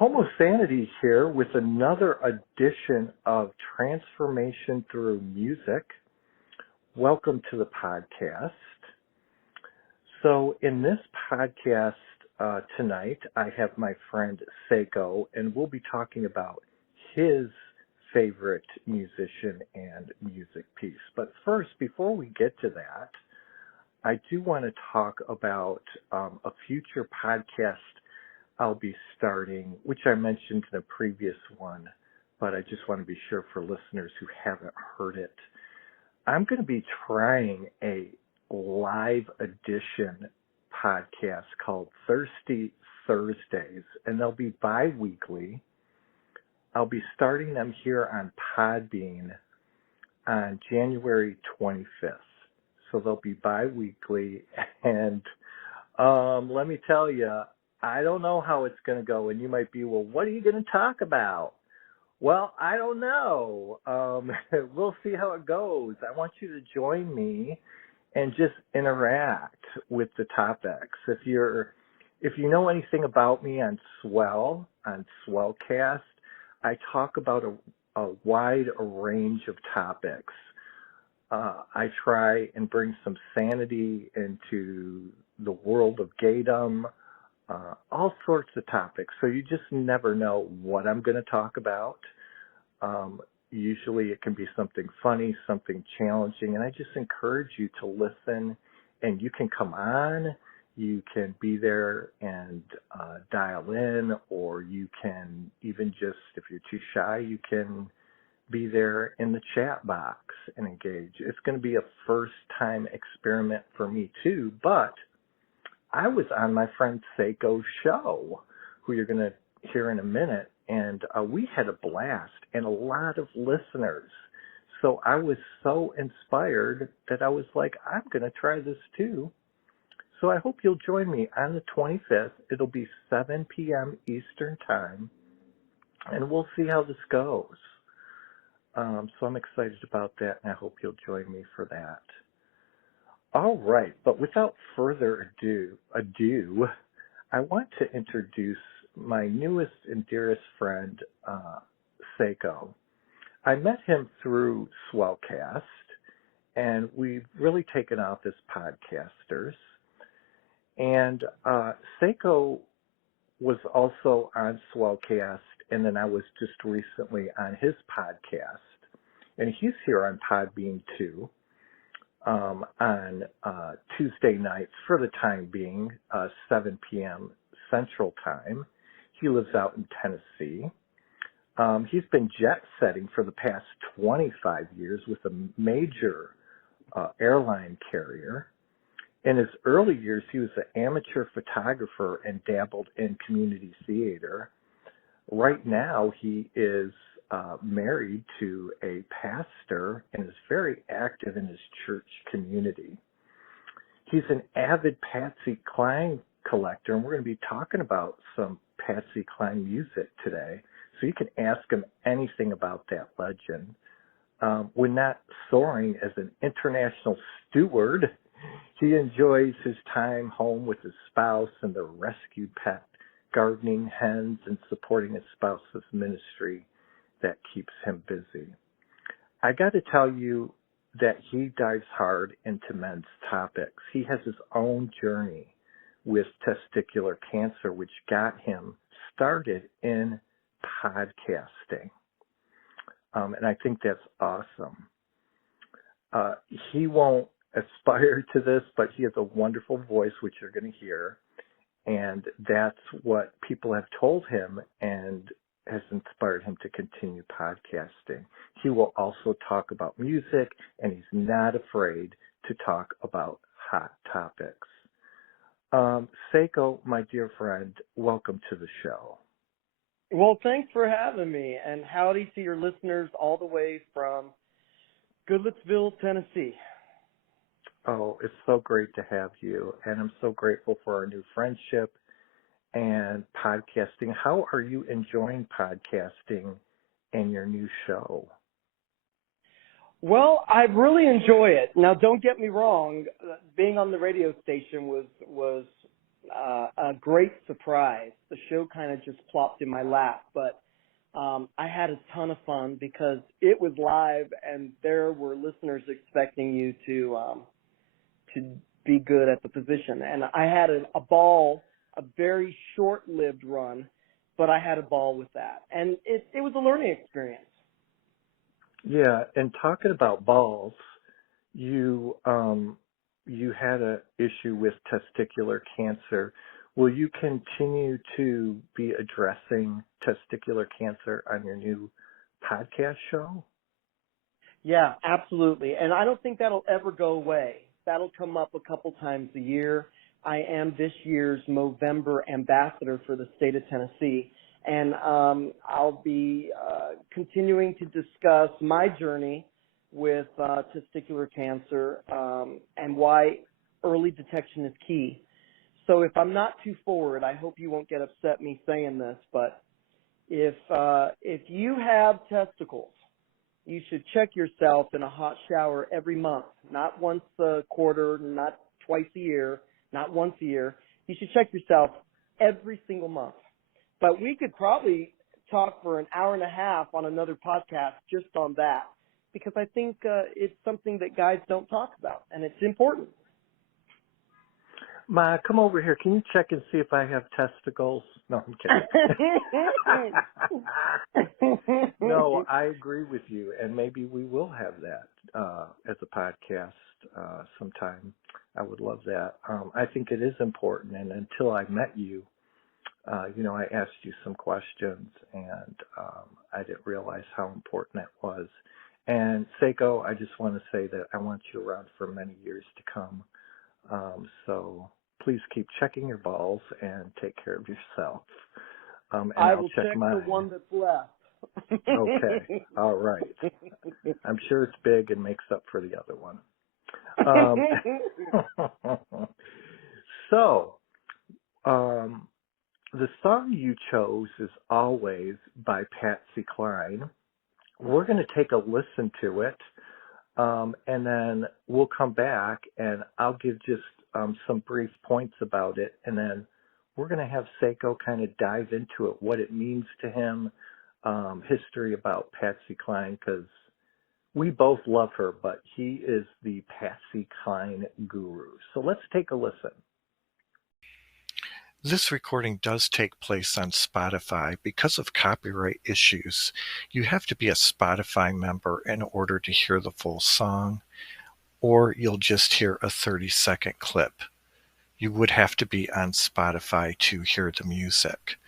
HomoSanity here with another edition of Transformation Through Music. Welcome to the podcast. So in this podcast tonight, I have my friend Sayco, and we'll be talking about his favorite musician and music piece. But first, before we get to that, I do want to talk about a future podcast I'll be starting, which I mentioned in the previous one, but I just want to be sure for listeners who haven't heard it. I'm going to be trying a live edition podcast called Thirsty Thursdays, and they'll be bi-weekly. I'll be starting them here on Podbean on January 25th. So they'll be bi-weekly, and let me tell you, I don't know how it's going to go, and you might be, well, what are you going to talk about? Well, I don't know. We'll see how it goes. I want you to join me and just interact with the topics. If you know anything about me on Swellcast, I talk about a wide range of topics. I try and bring some sanity into the world of gaydom, all sorts of topics. So you just never know what I'm going to talk about. Usually it can be something funny, something challenging, and I just encourage you to listen, and you can come on, you can be there and dial in, or you can even just, if you're too shy, you can be there in the chat box and engage. It's going to be a first-time experiment for me too, but I was on my friend Sayco's show, who you're going to hear in a minute, and we had a blast and a lot of listeners. So I was so inspired that I was like, I'm going to try this too. So I hope you'll join me on the 25th. It'll be 7 p.m. Eastern Time, and we'll see how this goes. So I'm excited about that, and I hope you'll join me for that. All right, but without further ado, I want to introduce my newest and dearest friend, Sayco. I met him through Swellcast, and we've really taken off as podcasters. And Sayco was also on Swellcast, and then I was just recently on his podcast, and he's here on Podbean too. On Tuesday nights for the time being, 7 p.m. Central Time. He lives out in Tennessee. He's been jet setting for the past 25 years with a major airline carrier. In his early years, he was an amateur photographer and dabbled in community theater. Right now, he is married to a pastor and is very active in his church community. He's an avid Patsy Cline collector, and we're going to be talking about some Patsy Cline music today, so you can ask him anything about that legend. When not soaring as an international steward, he enjoys his time home with his spouse and their rescued pet, gardening, hens, and supporting his spouse's ministry that keeps him busy. I got to tell you that he dives hard into men's topics. He has his own journey with testicular cancer, which got him started in podcasting. And I think that's awesome. He won't aspire to this, but he has a wonderful voice, which you're going to hear. And that's what people have told him and has inspired him to continue podcasting. He will also talk about music, and he's not afraid to talk about hot topics. Sayco, my dear friend, welcome to the show. Well, thanks for having me, and howdy to your listeners all the way from Goodlettsville, Tennessee. Oh, it's so great to have you, and I'm so grateful for our new friendship and podcasting. How are you enjoying podcasting and your new show? Well, I really enjoy it. Now, don't get me wrong. Being on the radio station was a great surprise. The show kind of just plopped in my lap, but I had a ton of fun because it was live and there were listeners expecting you to be good at the position. And I had a ball, a very short-lived run, but I had a ball with that. And it was a learning experience. Yeah, and talking about balls, you you had a issue with testicular cancer. Will you continue to be addressing testicular cancer on your new podcast show? Yeah, absolutely. And I don't think that'll ever go away. That'll come up a couple times a year. I am this year's Movember ambassador for the state of Tennessee. And I'll be continuing to discuss my journey with testicular cancer and why early detection is key. So if I'm not too forward, I hope you won't get upset me saying this, but if you have testicles, you should check yourself in a hot shower every month, not once a quarter, not twice a year, not once a year. You should check yourself every single month. But we could probably talk for an hour and a half on another podcast just on that, because I think it's something that guys don't talk about, and it's important. Ma, come over here. Can you check and see if I have testicles? No, I'm kidding. No, I agree with you, and maybe we will have that as a podcast sometime. I would love that. I think it is important, and until I met you, I asked you some questions, and I didn't realize how important it was. And Sayco, I just want to say that I want you around for many years to come. So please keep checking your balls and take care of yourself. And I I'll will check mine. the one that's left. Okay. All right. I'm sure it's big and makes up for the other one. So, the song you chose is Always by Patsy Cline. We're going to take a listen to it, and then we'll come back and I'll give just some brief points about it, and then we're going to have Sayco kind of dive into it, what it means to him, history about Patsy Cline, because we both love her, but he is the Patsy Cline guru. So let's take a listen. This recording does take place on Spotify. Because of copyright issues, you have to be a Spotify member in order to hear the full song, or you'll just hear a 30-second clip. You would have to be on Spotify to hear the music.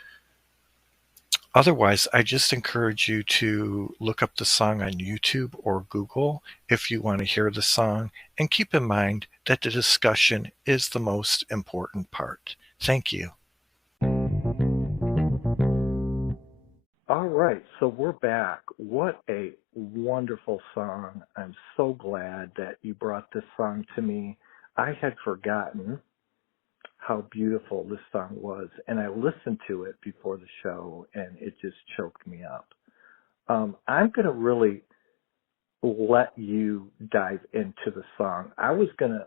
Otherwise, I just encourage you to look up the song on YouTube or Google if you want to hear the song, and keep in mind that the discussion is the most important part. Thank you. All right, so we're back. What a wonderful song. I'm so glad that you brought this song to me. I had forgotten how beautiful this song was, and I listened to it before the show, and it just choked me up. I'm going to really let you dive into the song. I was going to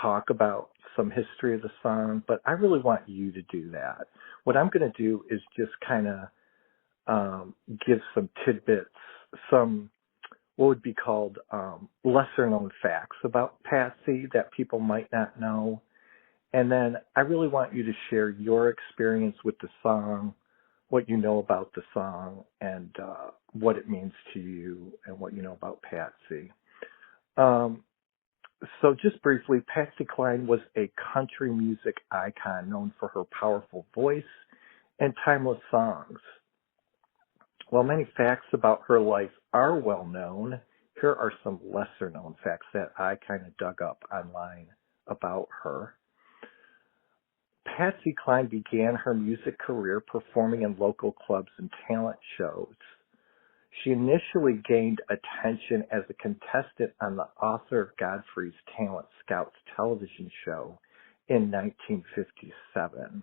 talk about some history of the song, but I really want you to do that. What I'm going to do is just kind of give some tidbits, some what would be called lesser known facts about Patsy that people might not know. And then I really want you to share your experience with the song, what you know about the song, and what it means to you, and what you know about Patsy. So just briefly, Patsy Cline was a country music icon known for her powerful voice and timeless songs. While many facts about her life are well known, here are some lesser known facts that I kind of dug up online about her. Patsy Cline began her music career performing in local clubs and talent shows. She initially gained attention as a contestant on the Author of Godfrey's Talent Scouts television show in 1957.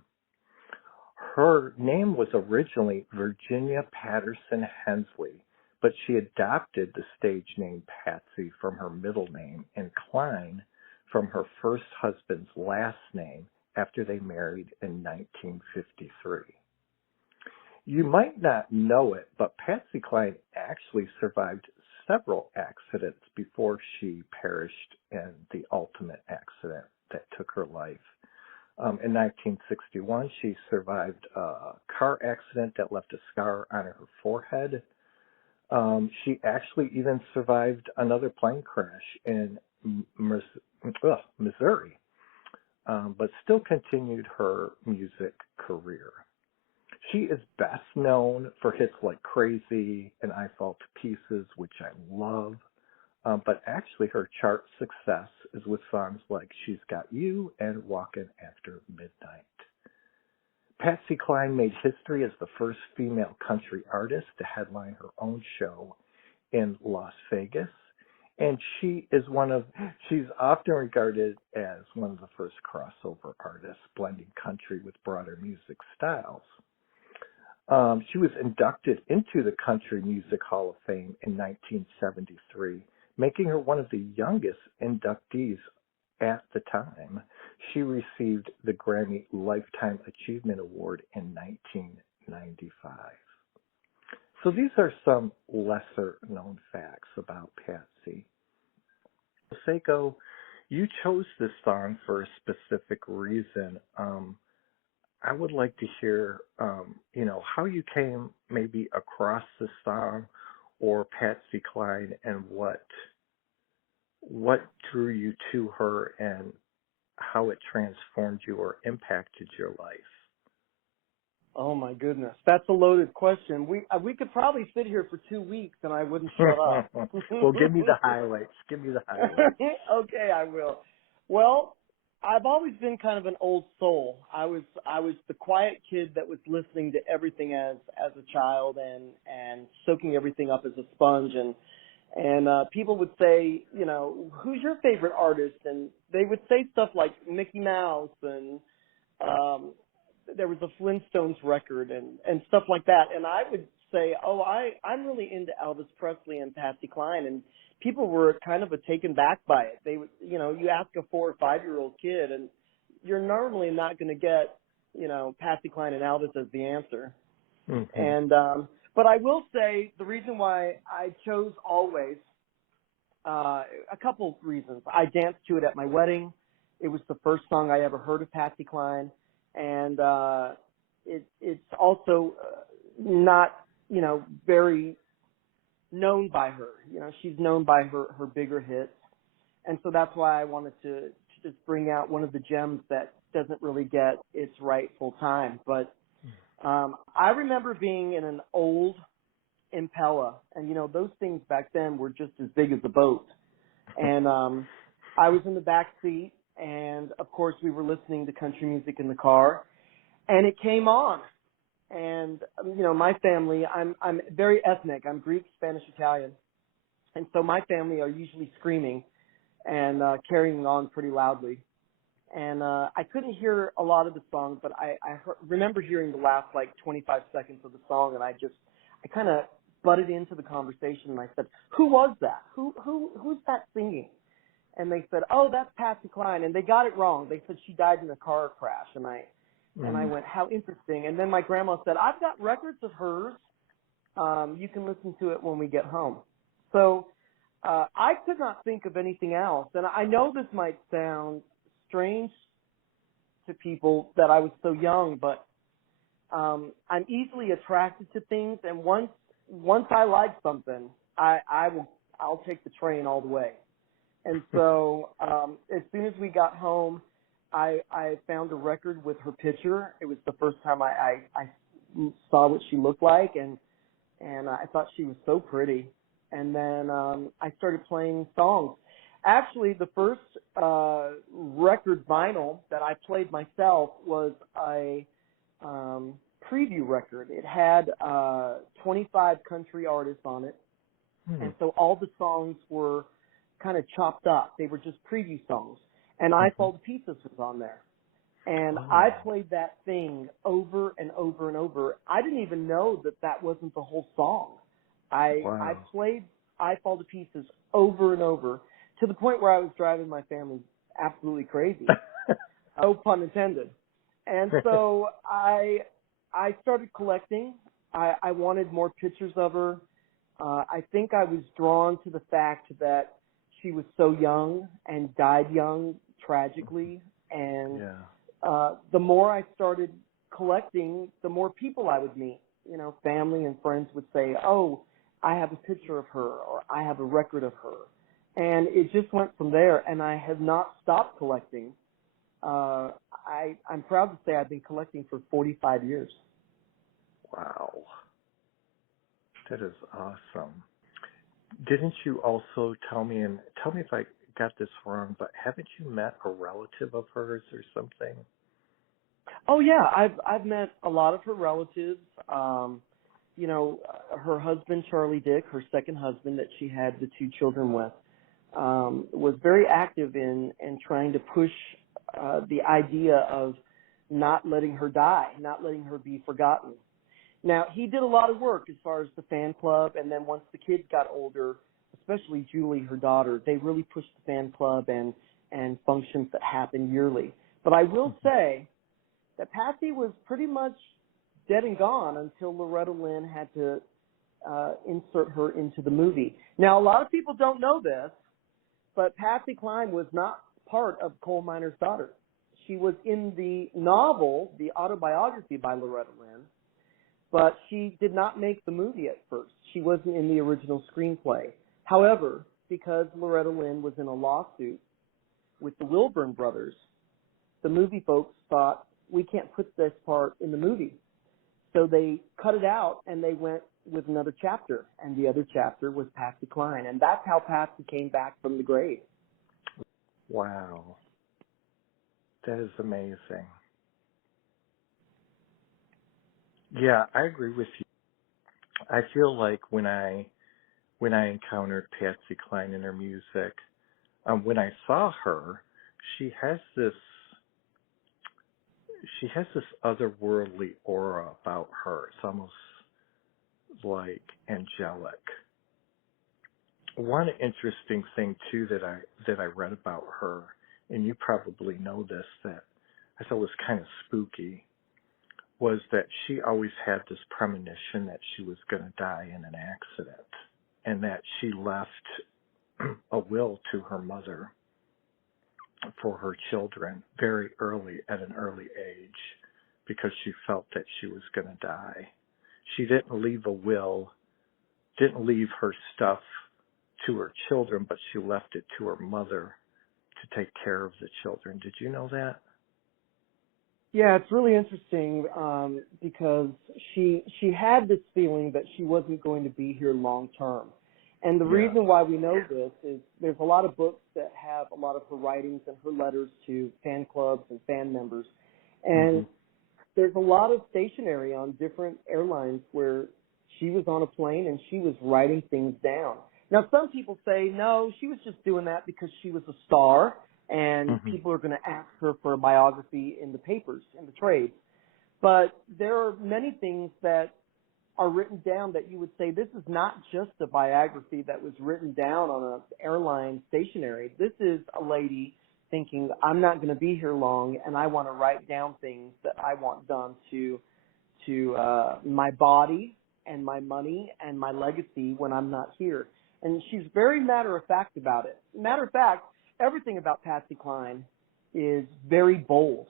Her name was originally Virginia Patterson Hensley, but she adopted the stage name Patsy from her middle name and Cline from her first husband's last name after they married in 1953. You might not know it, but Patsy Cline actually survived several accidents before she perished in the ultimate accident that took her life. In 1961, she survived a car accident that left a scar on her forehead. She actually even survived another plane crash in Missouri, but still continued her music career. She is best known for hits like Crazy and I Fall to Pieces, which I love. But actually her chart success is with songs like She's Got You and Walkin' After Midnight. Patsy Cline made history as the first female country artist to headline her own show in Las Vegas. And she's often regarded as one of the first crossover artists, blending country with broader music styles. She was inducted into the Country Music Hall of Fame in 1973, making her one of the youngest inductees at the time. She received the Grammy Lifetime Achievement Award in 1995. So these are some lesser known facts about Patsy. Sayco, you chose this song for a specific reason. I would like to hear, how you came maybe across this song or Patsy Cline and what drew you to her and how it transformed you or impacted your life. Oh my goodness, that's a loaded question. We could probably sit here for 2 weeks and I wouldn't shut up. Well, give me the highlights. Okay, I will. Well, I've always been kind of an old soul. I was the quiet kid that was listening to everything as a child and soaking everything up as a sponge. And people would say, who's your favorite artist? And they would say stuff like Mickey Mouse and there was a Flintstones record and stuff like that. And I would say, I'm really into Elvis Presley and Patsy Cline. And people were kind of taken back by it. They would, you ask a 4 or 5 year old kid and you're normally not going to get, Patsy Cline and Elvis as the answer. Mm-hmm. And, but I will say the reason why I chose Always, a couple reasons. I danced to it at my wedding. It was the first song I ever heard of Patsy Cline. And, it's also not, very known by her. She's known by her bigger hits. And so that's why I wanted to just bring out one of the gems that doesn't really get its rightful time. But I remember being in an old Impala, and those things back then were just as big as a boat. And I was in the back seat, and of course we were listening to country music in the car, and it came on. And my family, I'm very ethnic. I'm Greek, Spanish, Italian, and so my family are usually screaming and carrying on pretty loudly. And I couldn't hear a lot of the song, but I remember hearing the last 25 seconds of the song, and I kind of butted into the conversation, and I said, "Who was that? Who's that singing?" And they said, "Oh, that's Patsy Cline," and they got it wrong. They said she died in a car crash, and I went, "How interesting." And then my grandma said, "I've got records of hers. You can listen to it when we get home." So I could not think of anything else. And I know this might sound strange to people that I was so young, but I'm easily attracted to things. And once I like something, I'll take the train all the way. And so as soon as we got home, I found a record with her picture. It was the first time I saw what she looked like, and I thought she was so pretty. And then I started playing songs. Actually, the first record vinyl that I played myself was a preview record. It had 25 country artists on it, and so all the songs were kind of chopped up. They were just preview songs. And I Fall to Pieces was on there. And I played that thing over and over and over. I didn't even know that wasn't the whole song. I played I Fall to Pieces over and over to the point where I was driving my family absolutely crazy. No pun intended. And so I started collecting. I wanted more pictures of her. I think I was drawn to the fact that she was so young and died young, tragically. And the more I started collecting, the more people I would meet. You know, family and friends would say, "Oh, I have a picture of her," or "I have a record of her." And it just went from there, and I have not stopped collecting. I'm proud to say I've been collecting for 45 years. Wow. That is awesome. Didn't you also tell me, and tell me if I got this wrong, but haven't you met a relative of hers or something? Oh yeah, I've met a lot of her relatives. You know, her husband Charlie Dick, her second husband that she had the 2 children with, was very active in trying to push the idea of not letting her die, not letting her be forgotten. Now, he did a lot of work as far as the fan club, and then once the kids got older, especially Julie, her daughter, they really pushed the fan club and functions that happen yearly. But I will say that Patsy was pretty much dead and gone until Loretta Lynn had to insert her into the movie. Now, a lot of people don't know this, but Patsy Cline was not part of Coal Miner's Daughter. She was in the novel, the autobiography by Loretta Lynn, but she did not make the movie at first. She wasn't in the original screenplay. However, because Loretta Lynn was in a lawsuit with the Wilburn brothers, the movie folks thought, we can't put this part in the movie. So they cut it out and they went with another chapter, and the other chapter was Patsy Cline, and that's how Patsy came back from the grave. Wow. That is amazing. Yeah, I agree with you. I feel like when I encountered Patsy Cline in her music, when I saw her, she has this otherworldly aura about her. It's almost like angelic. One interesting thing too that I read about her, and you probably know this, that I thought was kind of spooky, was that she always had this premonition that she was going to die in an accident, and that she left a will to her mother for her children very early, at an early age, because she felt that she was going to die. She didn't leave a will, didn't leave her stuff to her children, but she left it to her mother to take care of the children. Did you know that? Yeah, it's really interesting because she had this feeling that she wasn't going to be here long term. And the reason why we know this is there's a lot of books that have a lot of her writings and her letters to fan clubs and fan members. And there's a lot of stationery on different airlines where she was on a plane and she was writing things down. Now, some people say, no, she was just doing that because she was a star and people are going to ask her for a biography in the papers, in the trades. But there are many things that are written down that you would say this is not just a biography that was written down on an airline stationery. This is a lady thinking, I'm not going to be here long, and I want to write down things that I want done to my body and my money and my legacy when I'm not here. And she's very matter-of-fact about it. Matter of fact, everything about Patsy Cline is very bold.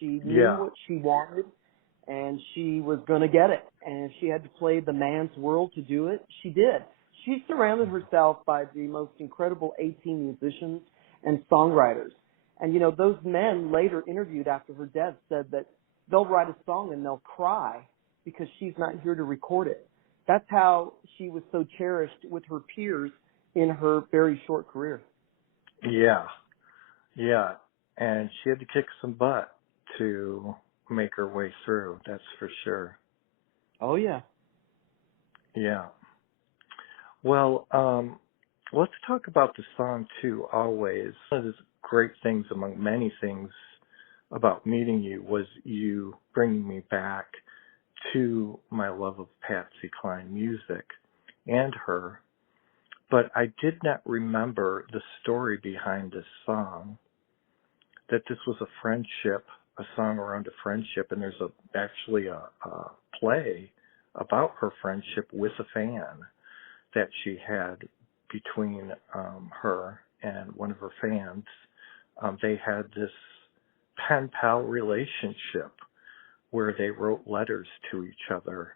She knew what she wanted, and she was going to get it. And if she had to play the man's world to do it, she did. She surrounded herself by the most incredible 18 musicians and songwriters. And, you know, those men later interviewed after her death said that they'll write a song and they'll cry because she's not here to record it. That's how she was so cherished with her peers in her very short career. Yeah. Yeah. And she had to kick some butt to make her way through, that's for sure. Oh, yeah. Yeah. Well, let's talk about the song, too, Always. One of the great things, among many things, about meeting you was you bringing me back to my love of Patsy Cline music and her. But I did not remember the story behind this song. that this was a friendship, a song around a friendship, and there's actually a play about her friendship with a fan that she had between her and one of her fans. They had this pen pal relationship where they wrote letters to each other.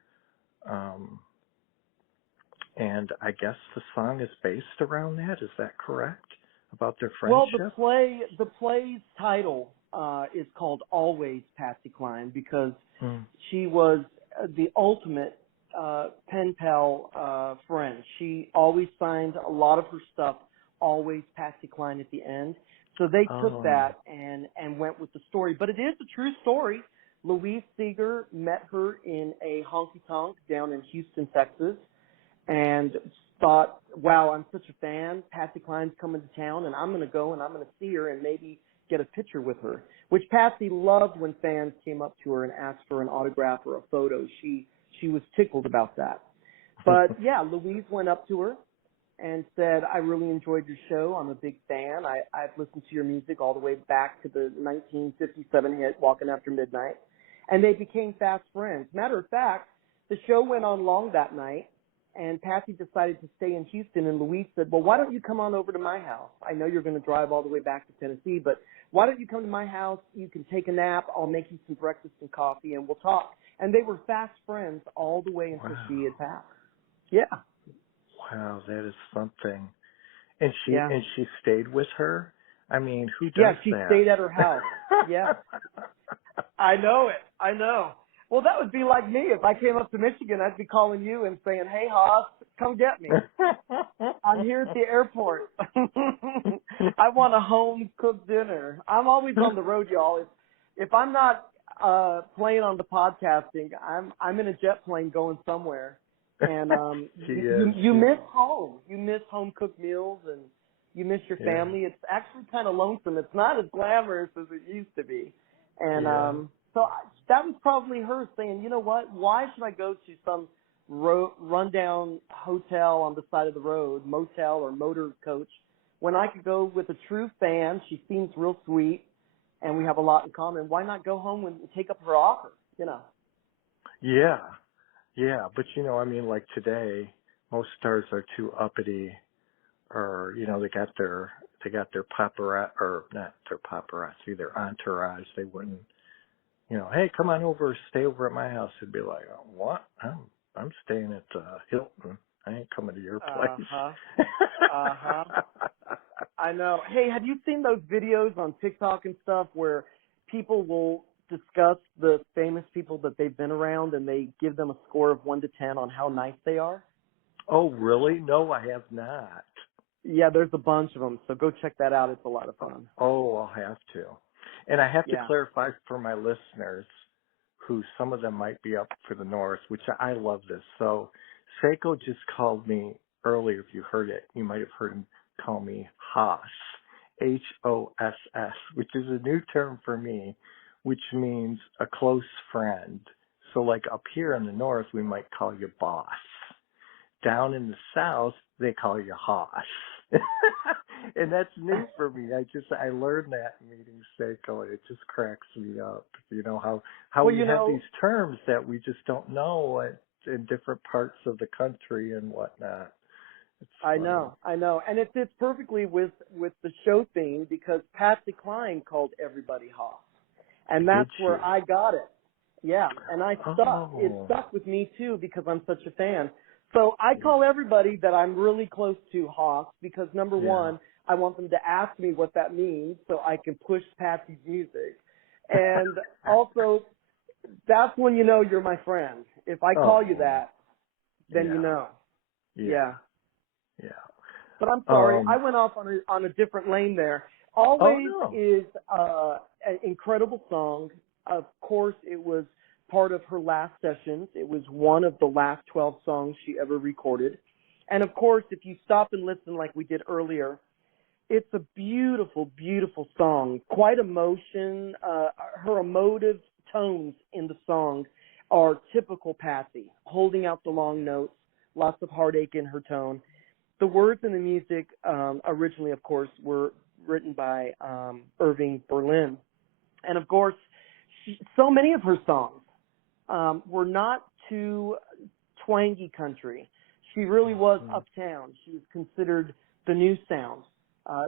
And I guess the song is based around that. Is that correct? About their friendship? Well, the play's title is called Always Patsy Cline because she was the ultimate pen pal friend. She always signed a lot of her stuff Always Patsy Cline at the end. So they took that and went with the story. But it is a true story. Louise Seeger met her in a honky-tonk down in Houston, Texas, and thought, wow, I'm such a fan. Patsy Cline's coming to town, and I'm going to go and I'm going to see her and maybe get a picture with her, which Patsy loved when fans came up to her and asked for an autograph or a photo. She was tickled about that. But, yeah, Louise went up to her and said, I really enjoyed your show. I'm a big fan. I've listened to your music all the way back to the 1957 hit, Walking After Midnight. And they became fast friends. Matter of fact, the show went on long that night, and Patsy decided to stay in Houston, and Louise said, well, why don't you come on over to my house? I know you're going to drive all the way back to Tennessee, but why don't you come to my house? You can take a nap. I'll make you some breakfast and coffee, and we'll talk. And they were fast friends all the way until she had passed. Yeah. Wow, that is something. And yeah. she stayed with her? I mean, who does that? Yeah, she that? stayed at her house. Yeah. I know it. I know. Well, that would be like me. If I came up to Michigan, I'd be calling you and saying, hey, Haas, come get me. I'm here at the airport. I want a home-cooked dinner. I'm always on the road, y'all. If I'm not playing on the podcasting, I'm in a jet plane going somewhere. And you miss home. You miss home-cooked meals, and you miss your family. It's actually kind of lonesome. It's not as glamorous as it used to be. And so that was probably her saying, you know what, why should I go to some rundown hotel on the side of the road, motel or motor coach, when I could go with a true fan? She seems real sweet, and we have a lot in common. Why not go home and take up her offer, you know? Yeah, but I mean, like today, most stars are too uppity, or they got their paparazzi, or not their paparazzi, their entourage. They wouldn't, hey, come on over, stay over at my house. It'd be like, oh, what? I'm staying at Hilton. I ain't coming to your place. I know. Hey, have you seen those videos on TikTok and stuff where people will discuss the famous people that they've been around and they give them a score of 1 to 10 on how nice they are? Oh, really? No, I have not. Yeah, there's a bunch of them, so go check that out. It's a lot of fun. Oh, I'll have to. And I have to clarify for my listeners, who some of them might be up for the North, which I love this. So Sayco just called me earlier. If you heard it, you might have heard him call me Hoss, Hoss, which is a new term for me, which means a close friend. So like up here in the North, we might call you boss. Down in the South, they call you Hoss. And that's new for me. I learned that meeting Sayco, and it just cracks me up. How we have these terms that we just don't know in different parts of the country and whatnot. I know. And it fits perfectly with the show theme because Patsy Cline called everybody Hoss. And that's where I got it. Yeah, and I stuck. It stuck with me, too, because I'm such a fan. So I call everybody that I'm really close to Hoss because, number one, I want them to ask me what that means so I can push Patsy's music. And also, that's when you know you're my friend. If I call you that, then you know. Yeah. But I'm sorry, I went off on a different lane there. Always is an incredible song. Of course, it was part of her last sessions. It was one of the last 12 songs she ever recorded. And of course, if you stop and listen like we did earlier, it's a beautiful, beautiful song. Quite emotion. Her emotive tones in the song are typical Patsy, holding out the long notes, lots of heartache in her tone. The words and the music originally, of course, were written by Irving Berlin. And of course, so many of her songs were not too twangy country. She really was uptown. She was considered the new sound,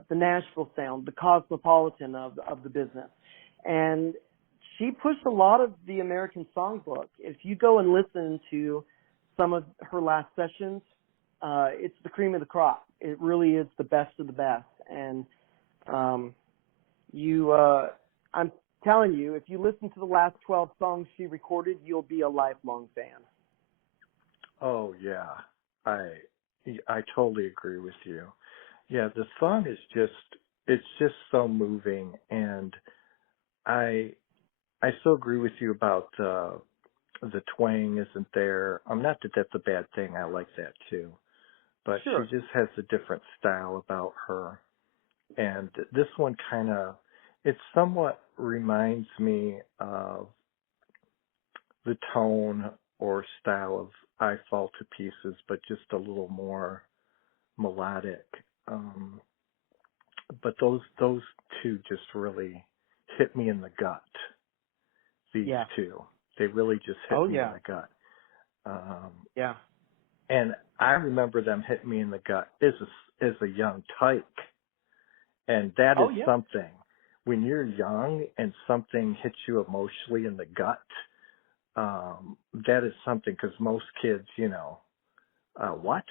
the Nashville sound, the cosmopolitan of the business. And she pushed a lot of the American songbook. If you go and listen to some of her last sessions, it's the cream of the crop. It really is the best of the best. And I'm telling you, if you listen to the last 12 songs she recorded, you'll be a lifelong fan. Oh yeah, I totally agree with you. Yeah, the song is it's just so moving, and I so agree with you about the twang isn't there. Not that that's a bad thing. I like that too, but Sure. she just has a different style about her. And this one it somewhat reminds me of the tone or style of I Fall to Pieces, but just a little more melodic. But those two just really hit me in the gut. These two, they really just hit me in the gut. Yeah. And I remember them hitting me in the gut as a young tyke, and that is something. When you're young and something hits you emotionally in the gut, that is something, because most kids, what,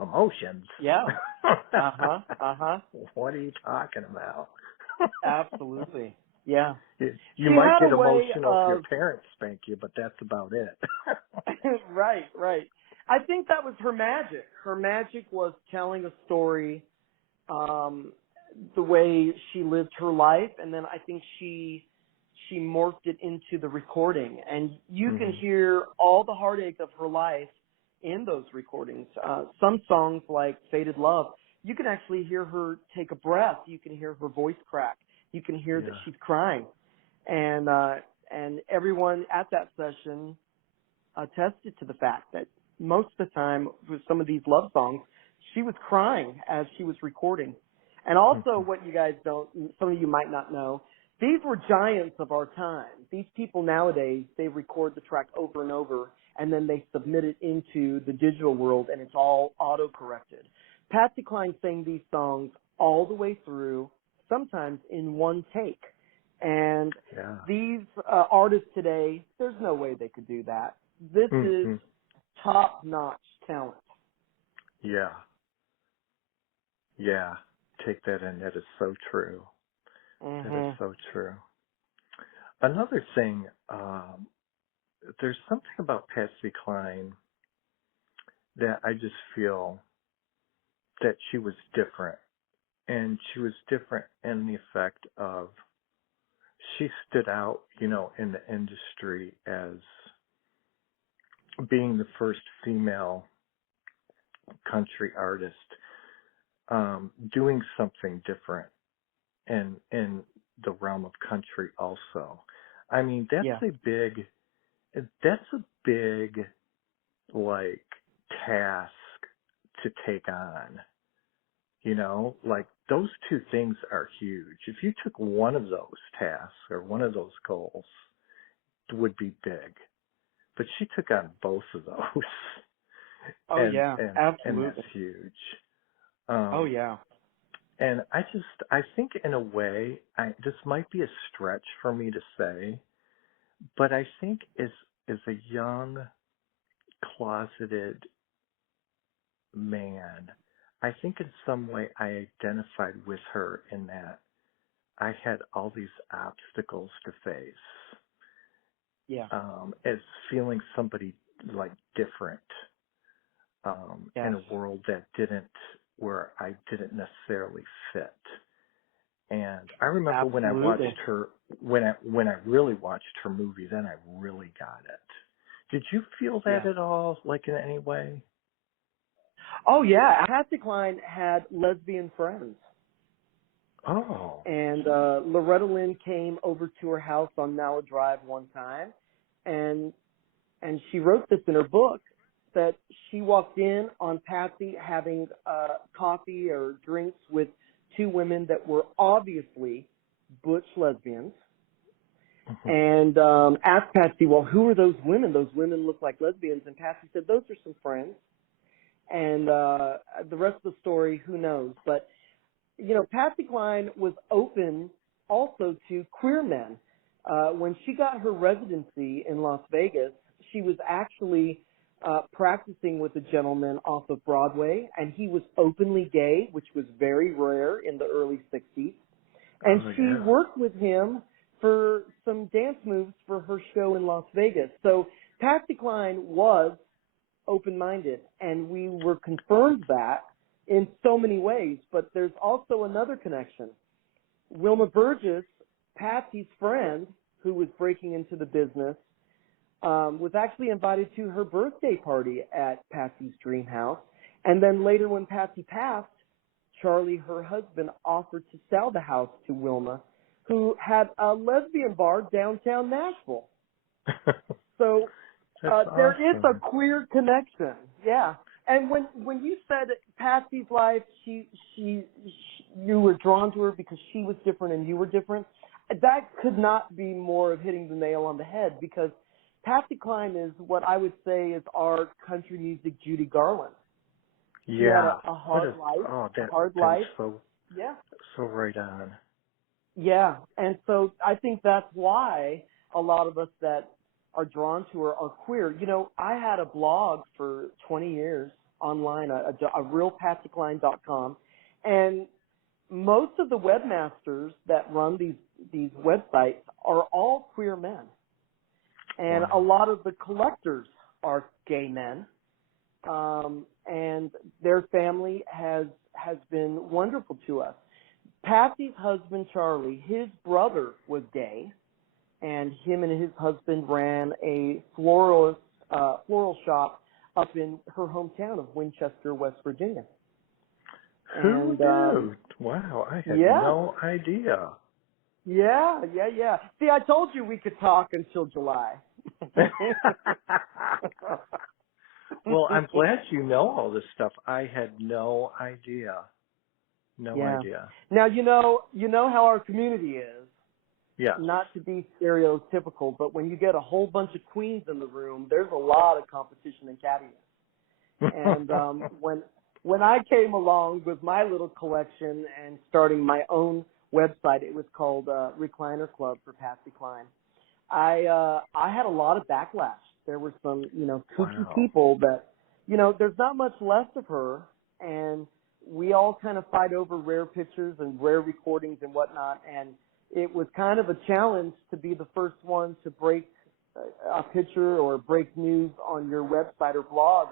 emotions. Yeah. What are you talking about? Absolutely. Yeah. You might get emotional if your parents spank you, but that's about it. Right. I think that was her magic. Her magic was telling a story, the way she lived her life, and then I think she morphed it into the recording, and you can hear all the heartache of her life in those recordings. Some songs like Faded Love, you can actually hear her take a breath. You can hear her voice crack. You can hear that she's crying. And everyone at that session attested to the fact that most of the time with some of these love songs, she was crying as she was recording. And also what some of you might not know, these were giants of our time. These people nowadays, they record the track over and over, and then they submit it into the digital world, and it's all auto-corrected. Patsy Cline sang these songs all the way through, sometimes in one take. And these artists today, there's no way they could do that. This is top-notch talent. Yeah. Take that in. That is so true. That is so true. Another thing, there's something about Patsy Cline that I just feel that she was different. And she was different in the effect of she stood out, in the industry as being the first female country artist, doing something different in the realm of country also. I mean, that's a big like task to take on. Like those two things are huge. If you took one of those tasks or one of those goals, it would be big. But she took on both of those. Absolutely. And that's huge. And I think in a way, this might be a stretch for me to say, but I think as a young, closeted man, I think in some way I identified with her in that I had all these obstacles to face. As feeling somebody like different in a world that where I didn't necessarily fit. And I remember when I watched her, when I really watched her movie, then I really got it. Did you feel that at all, like in any way? Oh yeah, Patsy Cline had lesbian friends. Oh. And Loretta Lynn came over to her house on Nala Drive one time, and she wrote this in her book, that she walked in on Patsy having coffee or drinks with two women that were obviously butch lesbians, Mhm. and asked Patsy, well, who are those women? Those women look like lesbians. And Patsy said, those are some friends. And the rest of the story, who knows? But, you know, Patsy Cline was open also to queer men. When she got her residency in Las Vegas, she was actually practicing with a gentleman off of Broadway, and he was openly gay, which was very rare in the early 60s. And Oh, she yeah. worked with him for some dance moves for her show in Las Vegas. So Patsy Cline was open-minded, and we were confirmed that in so many ways. But there's also another connection. Wilma Burgess, Patsy's friend, who was breaking into the business, was actually invited to her birthday party at Patsy's dream house. And then later when Patsy passed, Charlie, her husband, offered to sell the house to Wilma, who had a lesbian bar downtown Nashville. So That's there is a awesome. queer connection. Yeah. And when you said Patsy's life, you were drawn to her because she was different and you were different, that could not be more of hitting the nail on the head, because Patsy Cline is what I would say is our country music Judy Garland. She had Yeah. a hard life, That is so Yeah. so right on. Yeah. And so I think that's why a lot of us that are drawn to her are queer. You know, I had a blog for 20 years online, a realpatsycline.com, and most of the webmasters that run these websites are all queer men. And a Wow. lot of the collectors are gay men. And their family has been wonderful to us. Patsy's husband, Charlie, his brother was gay, and him and his husband ran a floral shop up in her hometown of Winchester, West Virginia. Who And knew? Wow, I had yeah, no idea. yeah. See, I told you we could talk until July. Well, I'm glad you know all this stuff. I had no idea. No Yeah. idea. Now you know how our community is. Yes. Not to be stereotypical, but when you get a whole bunch of queens in the room, there's a lot of competition and cattiness. And when I came along with my little collection and starting my own website, it was called Recliner Club for Patsy Cline. I had a lot of backlash. There were some, kooky Wow. people that, there's not much left of her, and we all kind of fight over rare pictures and rare recordings and whatnot, and it was kind of a challenge to be the first one to break a picture or break news on your website or blog,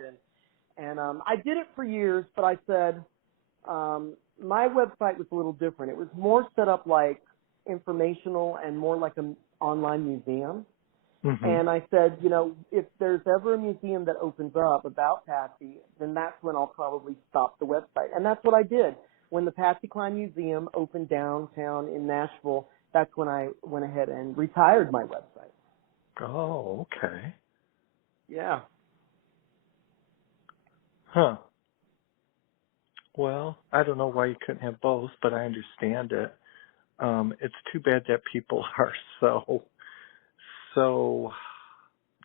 and I did it for years, but I said my website was a little different. It was more set up like informational and more like an online museum. Mm-hmm. And I said, if there's ever a museum that opens up about Patsy, then that's when I'll probably stop the website. And that's what I did. When the Patsy Cline Museum opened downtown in Nashville, that's when I went ahead and retired my website. Oh, okay. Yeah. Huh. Well, I don't know why you couldn't have both, but I understand it. It's too bad that people are so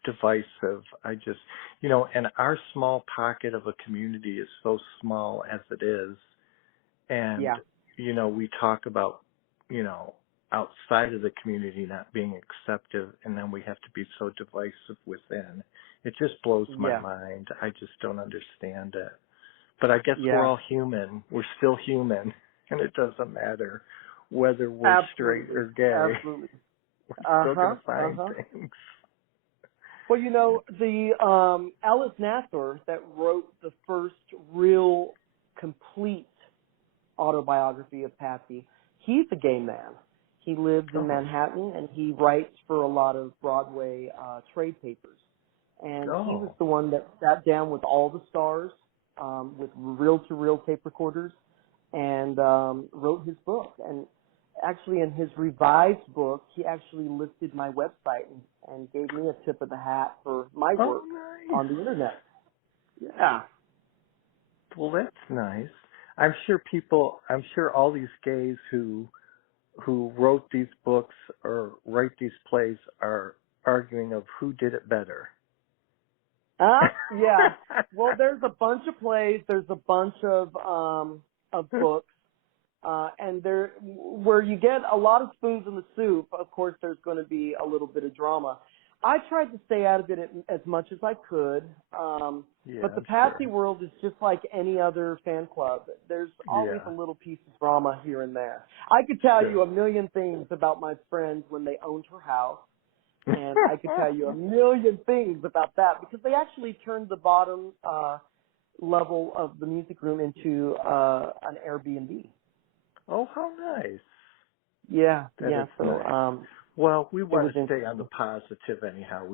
divisive. I just, and our small pocket of a community is so small as it is. And, Yeah. We talk about, outside of the community not being accepted, and then we have to be so divisive within. It just blows my mind. I just don't understand it. But I guess we're all human. We're still human, and it doesn't matter whether we're straight or gay. Absolutely. We're still going to find things. Well, the Alice Nassar that wrote the first real complete autobiography of Patsy, he's a gay man. He lives in Manhattan, and he writes for a lot of Broadway trade papers. And he was the one that sat down with all the stars with reel-to-reel tape recorders and wrote his book. And actually, in his revised book, he actually listed my website and gave me a tip of the hat for my work on the internet. Yeah. Well, that's nice. I'm sure all these gays who wrote these books or write these plays are arguing of who did it better. Yeah. Well, there's a bunch of plays. There's a bunch of books, and there where you get a lot of spoons in the soup. Of course, there's going to be a little bit of drama. I tried to stay out of it as much as I could, but the Patsy world is just like any other fan club. There's always a little piece of drama here and there. I could tell you a million things about my friend when they owned her house, and I could tell you a million things about that because they actually turned the bottom level of the music room into an Airbnb. Oh, how nice! Yeah, that yeah. is So, nice. Well, we want to stay on the positive anyhow.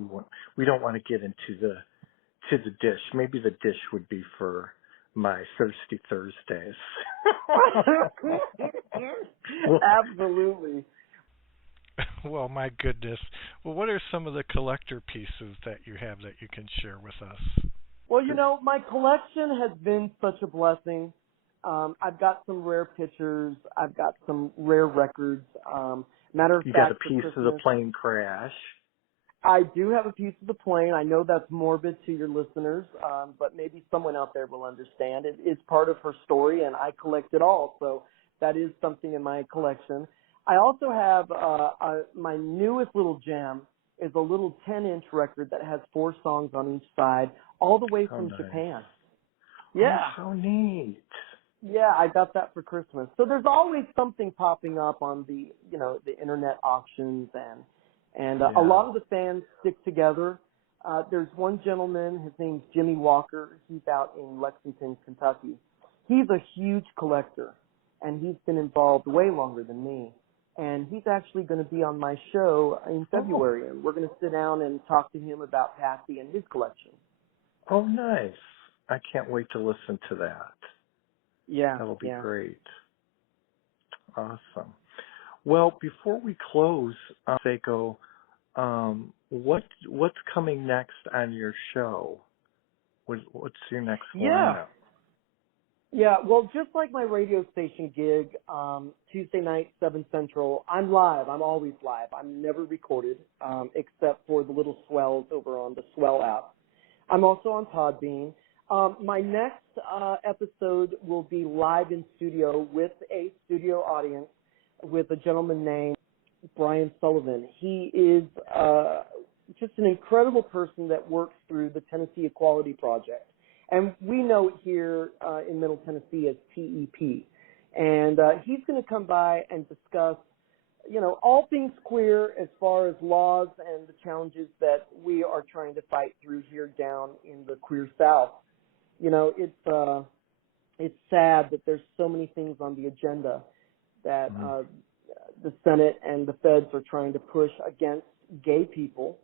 We don't want to get into the dish. Maybe the dish would be for my Thirsty Thursdays. Absolutely. Well, my goodness. Well, what are some of the collector pieces that you have that you can share with us? Well, my collection has been such a blessing. I've got some rare pictures. I've got some rare records. Matter of you fact, got a piece of the plane crash. I do have a piece of the plane. I know that's morbid to your listeners, but maybe someone out there will understand. It is part of her story, and I collect it all, so that is something in my collection. I also have my newest little gem is a little 10-inch record that has 4 songs on each side, all the way from Japan. Yeah. Oh, how neat. Yeah, I got that for Christmas. So there's always something popping up on the internet auctions, and a lot of the fans stick together. There's one gentleman, his name's Jimmy Walker. He's out in Lexington, Kentucky. He's a huge collector, and he's been involved way longer than me. And he's actually going to be on my show in February, and we're going to sit down and talk to him about Patsy and his collection. Oh, nice. I can't wait to listen to that. Yeah. That'll be great. Awesome. Well, before we close, Sayco, what's coming next on your show? What's your next lineup? Yeah, well, just like my radio station gig, Tuesday night, 7 Central, I'm live. I'm always live. I'm never recorded, except for the little swells over on the Swell app. I'm also on Podbean. My next episode will be live in studio with a studio audience with a gentleman named Brian Sullivan. He is just an incredible person that works through the Tennessee Equality Project. And we know it here in Middle Tennessee as TEP. And he's going to come by and discuss, all things queer as far as laws and the challenges that we are trying to fight through here down in the queer South. It's sad that there's so many things on the agenda that the Senate and the feds are trying to push against gay people.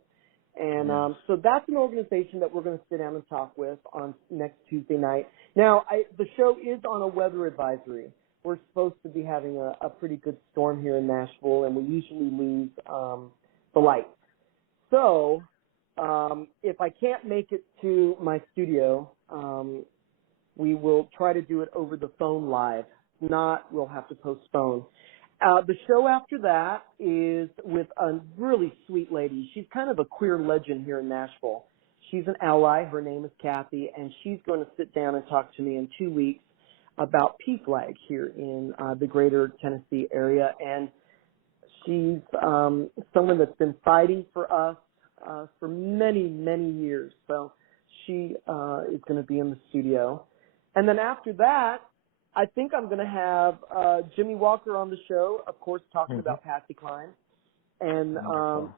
And so that's an organization that we're going to sit down and talk with on next Tuesday night. Now, the show is on a weather advisory. We're supposed to be having a pretty good storm here in Nashville, and we usually lose the lights. So if I can't make it to my studio, we will try to do it over the phone live. If not, we'll have to postpone. The show after that is with a really sweet lady. She's kind of a queer legend here in Nashville. She's an ally. Her name is Kathy, and she's going to sit down and talk to me in 2 weeks about PFLAG here in the greater Tennessee area. And she's someone that's been fighting for us for many, many years. So she is going to be in the studio. And then after that, I think I'm going to have Jimmy Walker on the show, of course, talking about Patsy Cline. And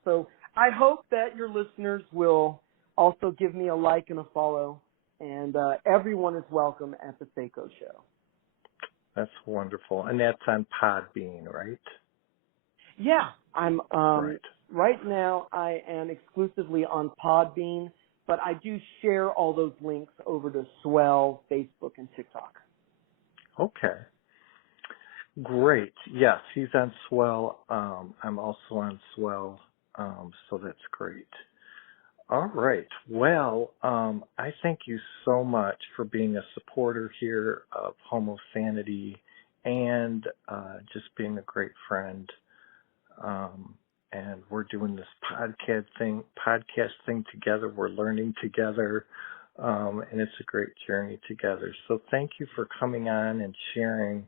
so I hope that your listeners will also give me a like and a follow. And everyone is welcome at the Sayco show. That's wonderful. And that's on Podbean, right? Yeah. I'm right now I am exclusively on Podbean, but I do share all those links over to Swell, Facebook, and TikTok. Okay. Great. Yes, he's on Swell. I'm also on Swell, so that's great. All right. Well, I thank you so much for being a supporter here of HomoSanity and just being a great friend. And we're doing this podcast thing together. We're learning together, and it's a great journey together. So thank you for coming on and sharing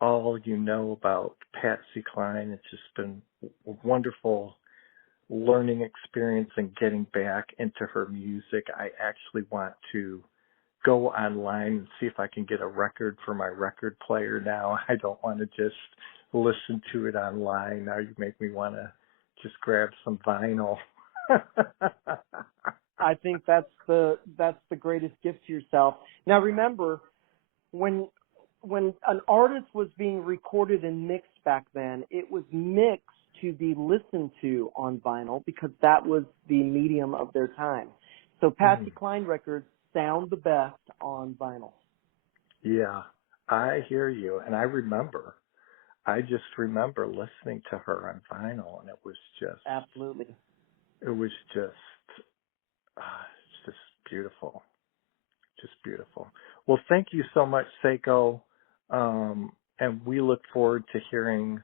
all you know about Patsy Cline. It's just been a wonderful learning experience and getting back into her music. I actually want to go online and see if I can get a record for my record player now. I don't want to just listen to it online. Now you make me want to just grab some vinyl. I think that's the greatest gift to yourself. Now remember, when an artist was being recorded and mixed back then, it was mixed to be listened to on vinyl because that was the medium of their time. So Patsy Cline records sound the best on vinyl. Yeah, I hear you. And I just remember listening to her on vinyl, and it was just, absolutely. It was just, it's just beautiful. Just beautiful. Well, thank you so much, Sayco. And we look forward to hearing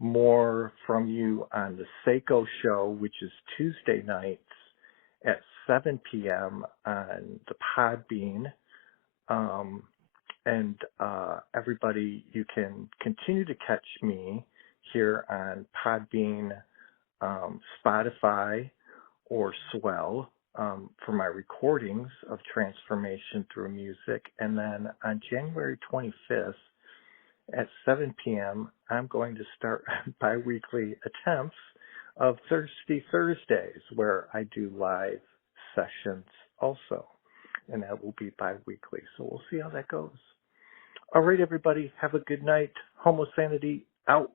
more from you on the Sayco Show, which is Tuesday nights at 7 p.m. on the Podbean. And everybody, you can continue to catch me here on Podbean, Spotify, or Swell for my recordings of Transformation Through Music. And then on January 25th at 7 p.m., I'm going to start bi-weekly attempts of Thirsty Thursdays, where I do live sessions also. And that will be bi-weekly. So we'll see how that goes. All right, everybody, have a good night. HomoSanity out.